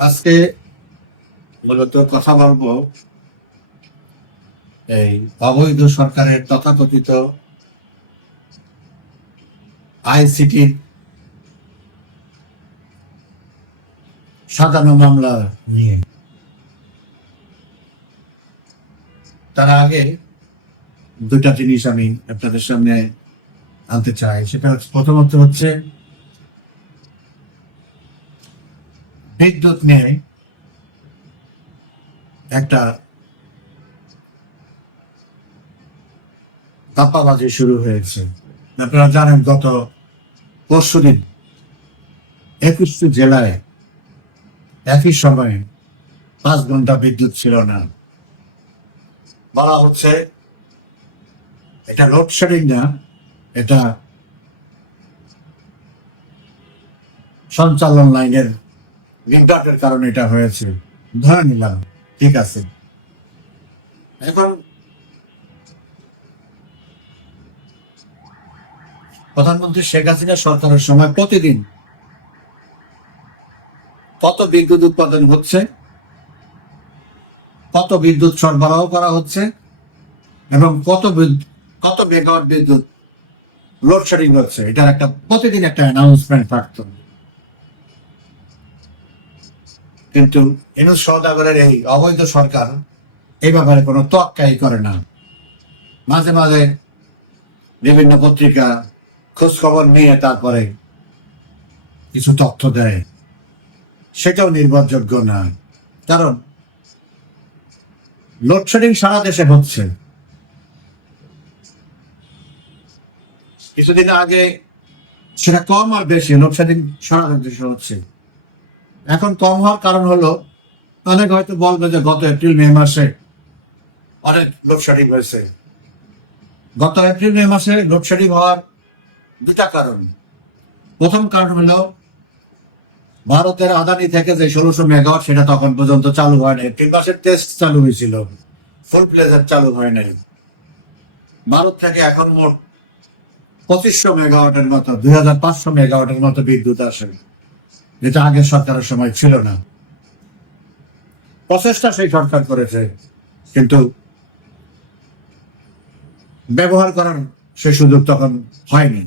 আজকে মূলত কথা বলব এই অবৈধ সরকারের তথাকথিত আইসিটি সাজানো মামলা নিয়ে। তার আগে দুটা জিনিস আমি আপনাদের সামনে আনতে চাই। সেটা প্রথমত হচ্ছে বিদ্যুৎ নিয়ে একটা কাপাবাজি শুরু হয়েছে। আপনারা জানেন, গত পরশু দিন একুশটি জেলায় একই সময়ে পাঁচ ঘণ্টা বিদ্যুৎ ছিল না। বলা হচ্ছে এটা লোডশেডিং না, এটা সঞ্চালন লাইনের বিভ্রাটের কারণে এটা হয়েছে। ধরে নিলাম, ঠিক আছে। এখন প্রধানমন্ত্রী শেখ হাসিনা সরকারের সময় প্রতিদিন কত বিদ্যুৎ উৎপাদন হচ্ছে? কত বিদ্যুৎ সরবরাহ করা হচ্ছে? এবং কত বিদ- কত মেগাওয়াট বিদ্যুৎ? লোডশেডিং হচ্ছে। এটার একটা প্রতিদিন একটা অ্যানাউন্সমেন্ট থাকতো। কিন্তু ইনুস সৌদাগরের এই অবৈধ সরকার এই ব্যাপারে কোনো তোয়াক্কাই করে না। মাঝে মাঝে বিভিন্ন পত্রিকা খোঁজ খবর নিয়ে তারপরে কিছু তথ্য দেয়। সেটাও নির্ভরযোগ্য না। কারণ লোডশেডিং সারা দেশে হচ্ছে। কিছুদিন আগে সেটা কম আর বেশি লোডশেডিং সারা হচ্ছে এখন কম হওয়ার কারণ হলো, অনেক হয়তো বলবে যে গত এপ্রিল, মে মাসে অনেক লোডশেডিং হয়েছে। গত এপ্রিল, মে মাসে লোডশেডিং হওয়ার দুটা কারণ। প্রথম কারণ হলো, ভারতের আদানি থেকে যে ষোলোশো মেগাওয়াট সেটা তখন পর্যন্ত চালু হয় নাই। তিন মাসের টেস্ট চালু হয়েছিল। ফুল প্লেজার চালু হয় নাই। ভারত থেকে এখন মোট পঁচিশশো মেগাওয়াটের মতো, দুই হাজার পাঁচশো মেগাওয়াটের মতো বিদ্যুৎ আসে। যেটা আগের সরকারের সময় ছিল না। প্রচেষ্টা সেই সরকার করেছে, কিন্তু ব্যবহার করার সে সুযোগ তখন হয়নি।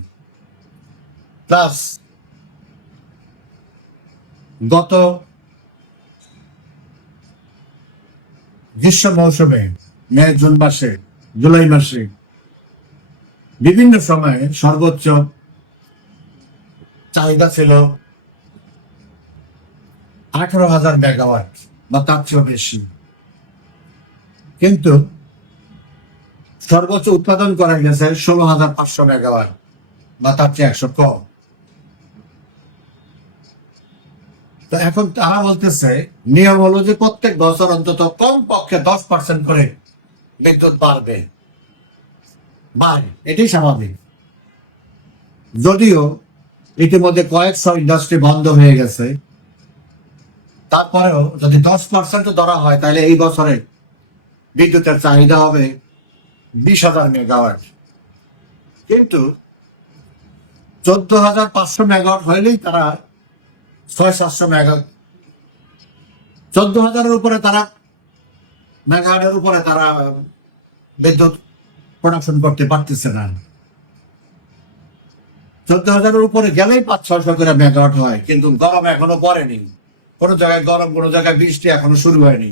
প্লাস গত গ্রীষ্ম মৌসুমে, মে, জুন মাসে, জুলাই মাসে বিভিন্ন সময়ে সর্বোচ্চ চাহিদা ছিল আঠারো হাজার মেগাওয়াট, বা তার চেয়েও বেশি। কিন্তু সর্বোচ্চ উৎপাদন করা গেছে ষোলো হাজার পাঁচশো মেগাওয়াট, বা তার চেয়ে একশো কম। তো এখন তারা বলতেছে, নিয়ম হলো যে প্রত্যেক বছর অন্তত কম পক্ষে দশ পার্সেন্ট করে বিদ্যুৎ বাড়বে। বাড়ে এটাই স্বাভাবিক। যদিও ইতিমধ্যে কয়েকশো ইন্ডাস্ট্রি বন্ধ হয়ে গেছে, তারপরেও যদি দশ পার্সেন্ট ধরা হয়, তাহলে এই বছরে বিদ্যুতের চাহিদা হবে বিশ হাজার মেগাওয়াট। কিন্তু চোদ্দ হাজার পাঁচশো মেগাওয়াট হইলেই তারা ছয় সাতশো মেগা চোদ্দ হাজারের উপরে তারা, মেগাওয়াটের উপরে তারা বিদ্যুৎ প্রোডাকশন করতে পারতেছে না। চোদ্দ হাজারের উপরে গেলেই পাঁচ ছয়শো করে মেগাওয়াট হয়, কিন্তু গরম এখনও পড়েনি। কোনো জায়গায় গরম, কোনো জায়গায় বৃষ্টি এখনও শুরু হয়নি।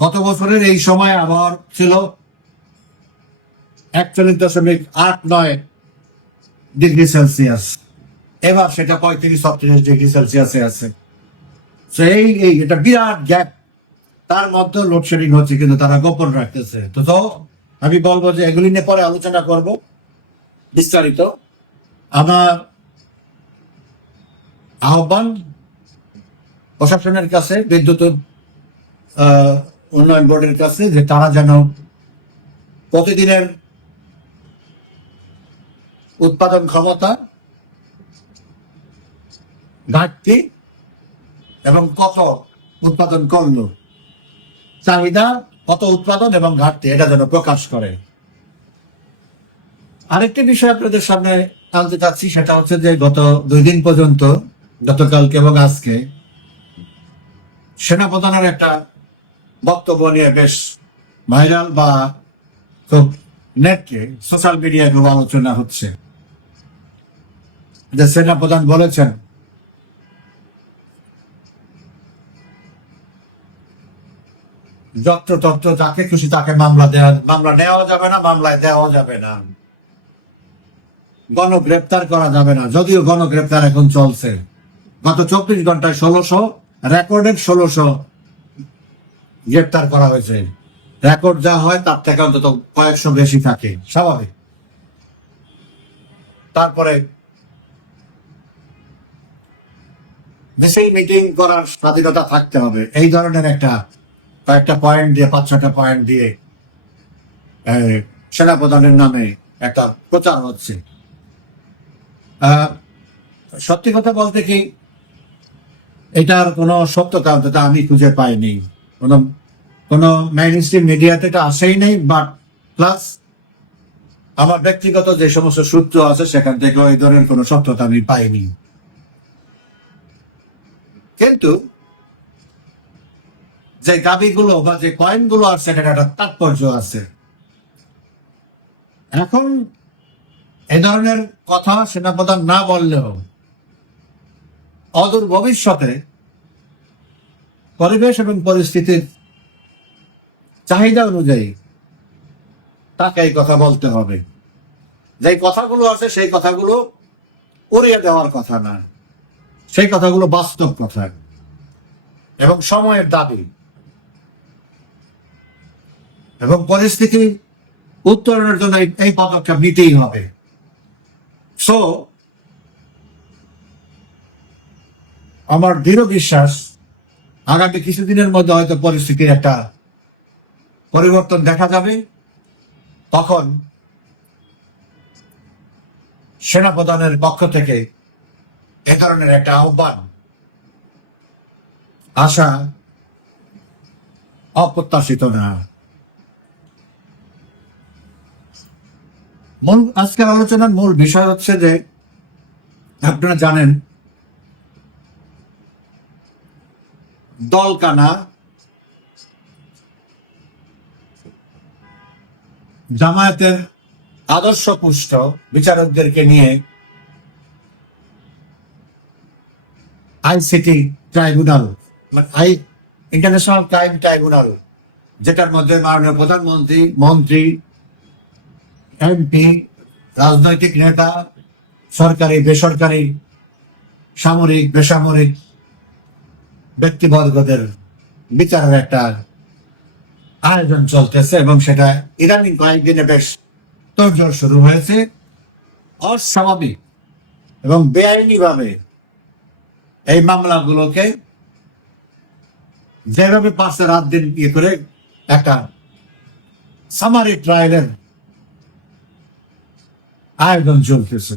গত বছরের এই সময় আবার ছিল একচল্লিশ দশমিক আট নয় ডিগ্রি সেলসিয়াস। এবার সেটা পঁয়ত্রিশ, ছত্রিশ ডিগ্রি সেলসিয়াসে আছে। এই, এটা বিরাট গ্যাপ তার মধ্যে লোডশেডিং হচ্ছে, কিন্তু তারা গোপন রাখতেছে। তো আমি বলব যে এগুলি নিয়ে পরে আলোচনা করব। বিস্তারিত। আমার আহ্বান, প্রশাসনের কাছে, বিদ্যুৎ উন্নয়ন বোর্ডের কাছে, যে তারা যেন প্রতিদিনের উৎপাদন ক্ষমতা, ঘাটতি এবং কত উৎপাদন করল। চাহিদা, কত উৎপাদন এবং ঘাটতি, এটা যেন প্রকাশ করে। আরেকটি বিষয় আপনাদের সামনে আনতে চাচ্ছি, সেটা হচ্ছে যে গত দুই দিন পর্যন্ত, গতকালকে এবং আজকে, সেনাপ্রধানের একটা বক্তব্য নিয়ে বেশ ভাইরাল বা খুব নেটকে সোশ্যাল মিডিয়ায় আলোচনা হচ্ছে। যে সেনাপ্রধান বলেছেন যত্র তত্র যাকে খুশি তাকে মামলা দেওয়া মামলা নেওয়া যাবে না, মামলায় দেওয়া যাবে না। গণগ্রেপ্তার করা যাবে না, যদিও গণগ্রেপ্তার এখন চলছে। গত চব্বিশ ঘন্টায় ষোলোশো, রেকর্ডেড ষোলোশো গ্রেপ্তার করা হয়েছে। রেকর্ড যা হয় তার থেকে অন্তত কয়েকশো বেশি থাকে, স্বাভাবিক। তারপরে দেশেই মিটিং করার স্বাধীনতা থাকতে হবে। এই ধরনের একটা কয়েকটা পয়েন্ট দিয়ে, পাঁচ ছটা পয়েন্ট দিয়ে সেনাপ্রধানের নামে একটা প্রচার হচ্ছে। সত্যি কথা বলতে কি, এটার কোনো সত্যতা অন্তত আমি খুঁজে পাইনি। কোনো কোনো মেইন স্ট্রিম মিডিয়াতে এটা আসেই নেই বাট প্লাস আমার ব্যক্তিগত যে সমস্ত সূত্র আছে, সেখান থেকে ওই ধরনের কোনো সত্যতা আমি পাইনি। কিন্তু যে দাবিগুলো বা যে কয়েনগুলো আছে একটা তাৎপর্য আছে। এখন এ ধরনের কথা সেনাপ্রধান না বললেও অদূর ভবিষ্যতে পরিবেশ এবং পরিস্থিতির চাহিদা অনুযায়ী তাকে এই কথা বলতে হবে। যে কথাগুলো আছে, সেই কথাগুলো উড়িয়ে দেওয়ার কথা না। সেই কথাগুলো বাস্তব কথা। এবং সময়ের দাবি। এবং পরিস্থিতি উত্তরণের জন্য এই- পদক্ষেপ নিতেই হবে। সো আমার দৃঢ় বিশ্বাস, আগামী কিছুদিনের মধ্যে হয়তো পরিস্থিতির একটা পরিবর্তন দেখা যাবে। তখন সেনাপ্রধানের পক্ষ থেকে এ ধরনের একটা আহ্বান, আশা অপ্রত্যাশিত না। মূল আজকের আলোচনার মূল বিষয় হচ্ছে যে, আপনারা জানেন, দলকানা জামায়াতের আদর্শ পুষ্ট বিচারকদেরকে নিয়ে আইসিটি ট্রাইব্যুনাল মানে আই, ইন্টারন্যাশনাল ক্রাইম ট্রাইব্যুনাল, যেটার মধ্যে মাননীয় প্রধানমন্ত্রী, মন্ত্রী এমপি, রাজনৈতিক নেতা, সরকারি, বেসরকারি, সামরিক, বেসামরিক ব্যক্তিবর্গদের বিচারের একটা আয়োজন চলতেছে এবং সেটা ইদানিং কয়েকদিনে বেশ তোড়জোড় শুরু হয়েছে। অস্বাভাবিক এবং বেআইনি ভাবে এই মামলাগুলোকে যেভাবে পাশে রাত দিন ইয়ে করে একটা সামারি ট্রায়ালের আয়োজন চলতেছে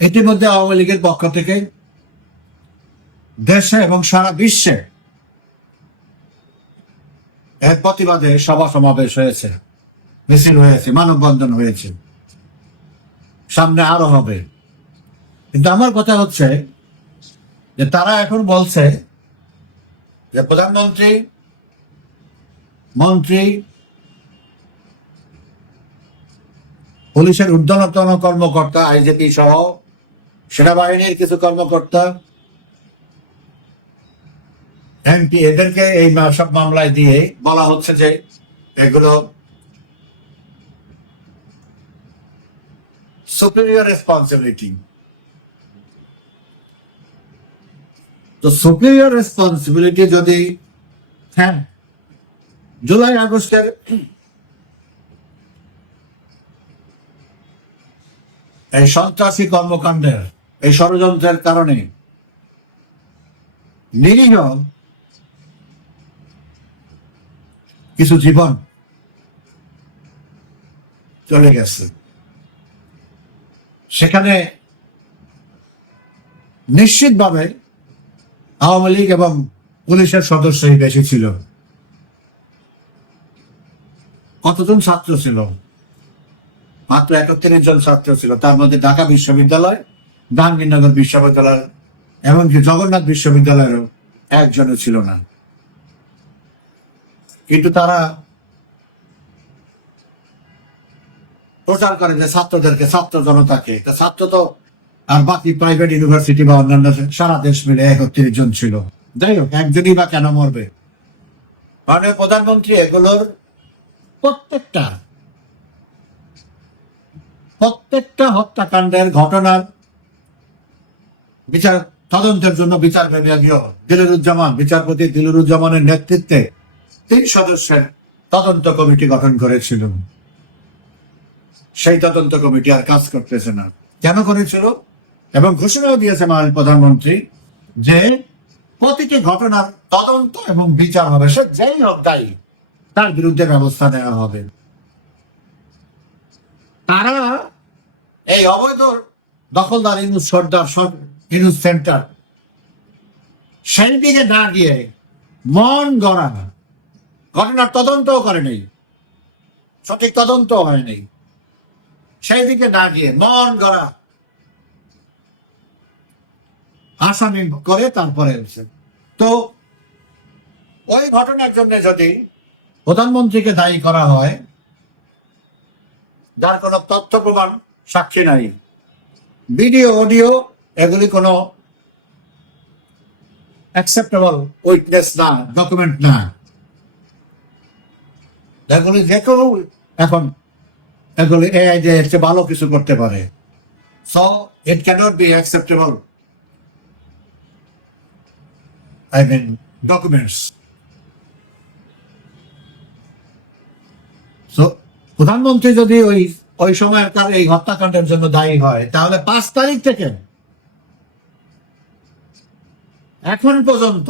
ইতিমধ্যে আওয়ামী লীগের পক্ষ থেকে দেশে এবং সারা বিশ্বে এর প্রতিবাদে সভা সমাবেশ হয়েছে, মিছিল হয়েছে, মানববন্ধন হয়েছে। সামনে আরও হবে। কিন্তু আমার কথা হচ্ছে যে তারা এখন বলছে যে প্রধানমন্ত্রী, মন্ত্রী পুলিশের ঊর্ধ্বতন কর্মকর্তা, আইজিপি সহ সেনাবাহিনীর কিছু কর্মকর্তা, এমপি, এদেরকে এই সব মামলায় দিয়ে বলা হচ্ছে যে এগুলো সুপিরিয়র রেসপন্সিবিলিটি তো সুপিরিয়র রেসপন্সিবিলিটি যদি হ্যাঁ জুলাই আগস্টের এই সন্ত্রাসী কর্মকাণ্ডের, এই ষড়যন্ত্রের কারণে নিরীহ কিছু জীবন চলে গেছে। সেখানে নিশ্চিতভাবে আওয়ামী লীগ এবং পুলিশের সদস্যই বেশি ছিল। কতজন ছাত্র ছিল? মাত্র একত্রিশ জন ছাত্র ছিল। তার মধ্যে ঢাকা বিশ্ববিদ্যালয় জাহাঙ্গীরনগর বিশ্ববিদ্যালয়, এমনকি জগন্নাথ বিশ্ববিদ্যালয়েরও একজনও ছিল না। কিন্তু তারা প্রচার করে যে ছাত্রদেরকে, ছাত্র জনতাকে। তা ছাত্র তো আর বাকি প্রাইভেট ইউনিভার্সিটি বা অন্যান্য সারা দেশ মিলে একত্রিশ জন ছিল। যাই হোক, একজনই বা কেন মরবে? মাননীয় প্রধানমন্ত্রী এগুলোর প্রত্যেকটা প্রত্যেকটা হত্যাকাণ্ডের ঘটনার বিচার, তদন্তের জন্য বিচার বিভাগীয় দিলুরুজ্জামান, বিচারপতি দিলুরুজ্জামানের নেতৃত্বে তিন সদস্যের তদন্ত কমিটি গঠন করেছিল। সেই তদন্ত কমিটি আর কাজ করতেছে না। কেন করেছিল? এবং ঘোষণাও দিয়েছে মাননীয় প্রধানমন্ত্রী যে প্রতিটি ঘটনার তদন্ত এবং বিচার হবে, সে যেই হোক দায়ী, তার বিরুদ্ধে ব্যবস্থা নেওয়া হবে। তারা এই অবৈধ দখলদার ইনুস সর্দার ইনুস সেন্টার। সেই দিকে না গিয়ে মন গড়া ঘটনার তদন্তও করে নেই। সঠিক তদন্ত হয়নি সেই দিকে না গিয়ে মন গড়া। আসামি করে তারপরে। তো ওই ঘটনার জন্য যদি প্রধানমন্ত্রীকে দায়ী করা হয় যার কোনো তথ্য প্রমাণ সাক্ষী নাই। ভিডিও, অডিও, এগুলি কোনো অ্যাকসেপ্টেবল উইটনেস না ডকুমেন্ট না। এগুলি যে কেউ এখন, এগুলি এআই এর ভালো কিছু করতে পারে। So it can't be acceptable I mean documents প্রধানমন্ত্রী যদি ওই ওই সময়কার এই হত্যাকাণ্ডের জন্য দায়ী হয়, তাহলে পাঁচ তারিখ থেকে, এখন পর্যন্ত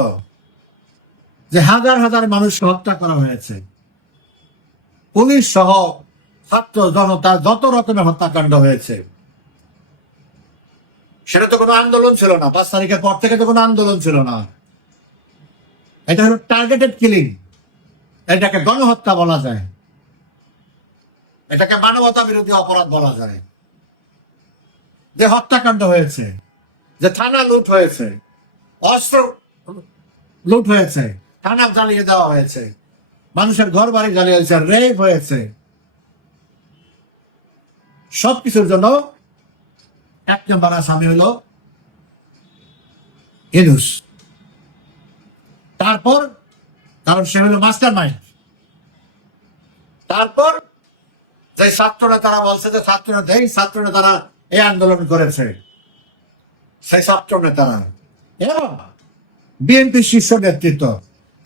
যে হাজার হাজার মানুষকে হত্যা করা হয়েছে, পুলিশ সহ ছাত্র জনতা যত রকমের হত্যাকাণ্ড হয়েছে, সেটা তো কোনো আন্দোলন ছিল না। পাঁচ তারিখের পর থেকে তো কোনো আন্দোলন ছিল না। এটা হলো টার্গেটেড কিলিং এটাকে গণহত্যা বলা যায়। এটাকে মানবতা বিরোধী অপরাধ বলা যায়। যে হত্যাকাণ্ড হয়েছে, যে থানা লুট হয়েছে, অস্ত্র লুট হয়েছে, থানা জ্বালিয়ে দেওয়া হয়েছে, মানুষের ঘর বাড়ি জ্বালিয়ে হয়েছে রেপ হয়েছে। সবকিছুর জন্য এক নম্বর আসামি হলো ইনুস। তারপর, কারণ সে হলো মাস্টার মাইন্ড তারপর যে ছাত্ররা তারা বলছে যে ছাত্র এই ছাত্র নেতারা এই আন্দোলন করেছে, সেই ছাত্র নেতারা এবং বিএনপি শীর্ষ নেতৃত্ব।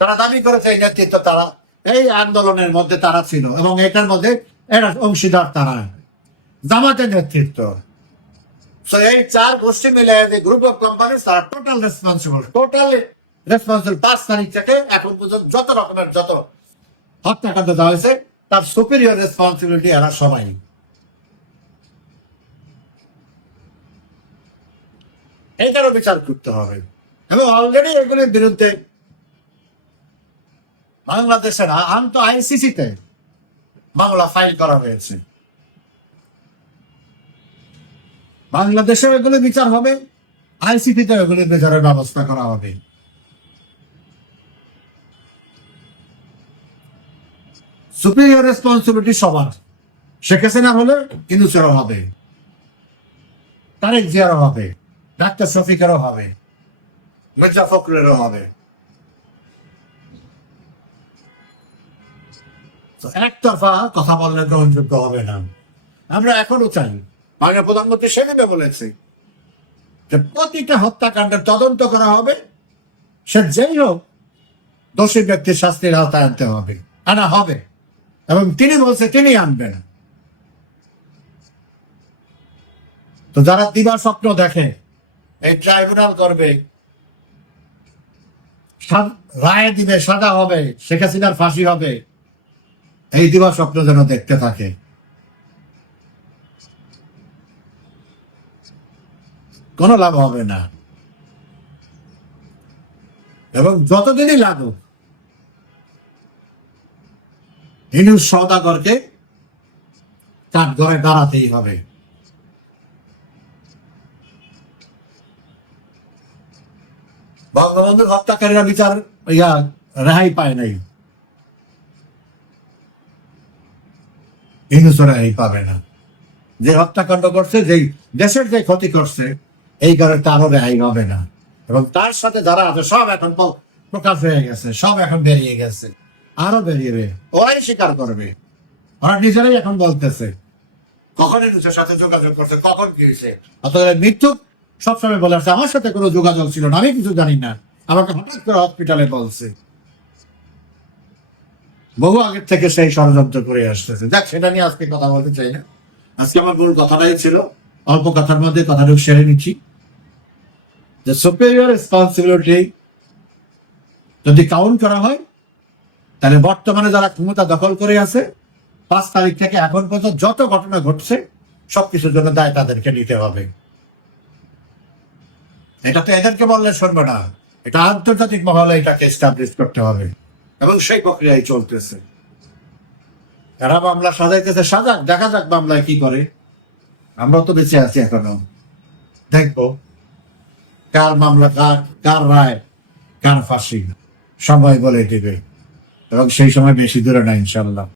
তারা দাবি করেছে এই নেতৃত্ব তারা, এই আন্দোলনের মধ্যে তারা ছিল এবং এটার মধ্যে এরা অংশীদার তারা। জামাতের নেতৃত্ব। সো এই চার গোষ্ঠী মিলে যে গ্রুপ অফ কোম্পানি তারা টোটাল রেসপন্সিবল টোটাল রেসপন্সিবল পাঁচ তারিখ থেকে এখন পর্যন্ত যত রকমের যত হত্যাকাণ্ড দেওয়া হয়েছে তার সুপিরিয়র রেসপন্সিবিলিটি এরা সবাই এইটারও বিচার করতে হবে। এবং অলরেডি এগুলির বিরুদ্ধে বাংলাদেশের আন্ত আইসিসিতে মামলা ফাইল করা হয়েছে। বাংলাদেশেও এগুলি বিচার হবে আইসিটিতে এগুলির বিচারের ব্যবস্থা করা হবে। সুপিরিয়র রেসপন্সিবিলিটি সবার। শেখ হাসিনা হলে ইনুসেরও হবে। তারেক জিয়ারও হবে। ডাক্তার শফিকেরও হবে। মির্জা ফখরুলেরও হবে। একতরফা কথা বললে গ্রহণযোগ্য হবে না। আমরা এখনও চাই। মাননীয় প্রধানমন্ত্রী সেদিনে বলেছি যে প্রতিটা হত্যাকাণ্ডের তদন্ত করা হবে। সে যেই হোক, দোষী ব্যক্তির শাস্তির আওতায় আনতে হবে। আনা হবে। এবং তিনি বলছে, তিনি আনবেন। তো যারা দিবা স্বপ্ন দেখে, এই ট্রাইব্যুনাল করবে রায় দিবে, সাজা হবে, শেখ হাসিনার ফাঁসি হবে, এই দিবা স্বপ্ন যেন দেখতে থাকে। কোনো লাভ হবে না। এবং যতদিনই লাগুক হিন্দু সৌদাগরকে কাঠ ঘরে দাঁড়াতেই হবে। বঙ্গবন্ধুর হত্যাকারীরা বিচার, ইয়া, রেহাই পায় নাই। হিন্দু রেহাই পাবে না। যে হত্যাকাণ্ড করছে, যেই দেশের যে ক্ষতি করছে, এই কারণে তারও রেহাই হবে না। এবং তার সাথে যারা আছে, সব এখন প্রকাশ হয়ে গেছে, সব এখন বেরিয়ে গেছে। আরও বেরিয়ে ওরাই স্বীকার করবে। ওরা নিজেরাই এখন বলতেছে। কখন ইনুসের সাথে যোগাযোগ করছে কখন কি হয়েছে? অথবা মৃত্যু সবসময় বলে আসছে আমার সাথে কোনো যোগাযোগ ছিল না আমি কিছু জানি না। আমাকে হঠাৎ করে হসপিটালে বলছে। বহু আগের থেকে সেই ষড়যন্ত্র করে আসতেছে। যাক সেটা নিয়ে আজকে কথা বলতে চাই না। আজকে আমার মূল কথাটাই ছিল অল্প কথার মধ্যে কথাটুকু সেরে নিচ্ছি। যে সুপেরিয়র রেসপন্সিবিলিটি যদি কাউন্ট করা হয় তাহলে বর্তমানে যারা ক্ষমতা দখল করে আছে, পাঁচ তারিখ থেকে এখন পর্যন্ত যত ঘটনা ঘটছে, সবকিছুর জন্য দায় তাদেরকে নিতে হবে। এটা তো এদেরকে বললে শুনবে না। এটা আন্তর্জাতিক মহলে এটাকে এস্টাবলিশ করতে হবে। এবং সেই প্রক্রিয়ায় চলতেছে। তারা মামলা সাজাইতেছে, সাজাক, দেখা যাক মামলায় কি করে। আমরা তো বেঁচে আছি এখনও। দেখব কার মামলা, কার কার রায়, কার ফাঁসি। সময় বলে দিবে। এবং সেই সময় বেশি দূরে না ইনশাল্লাহ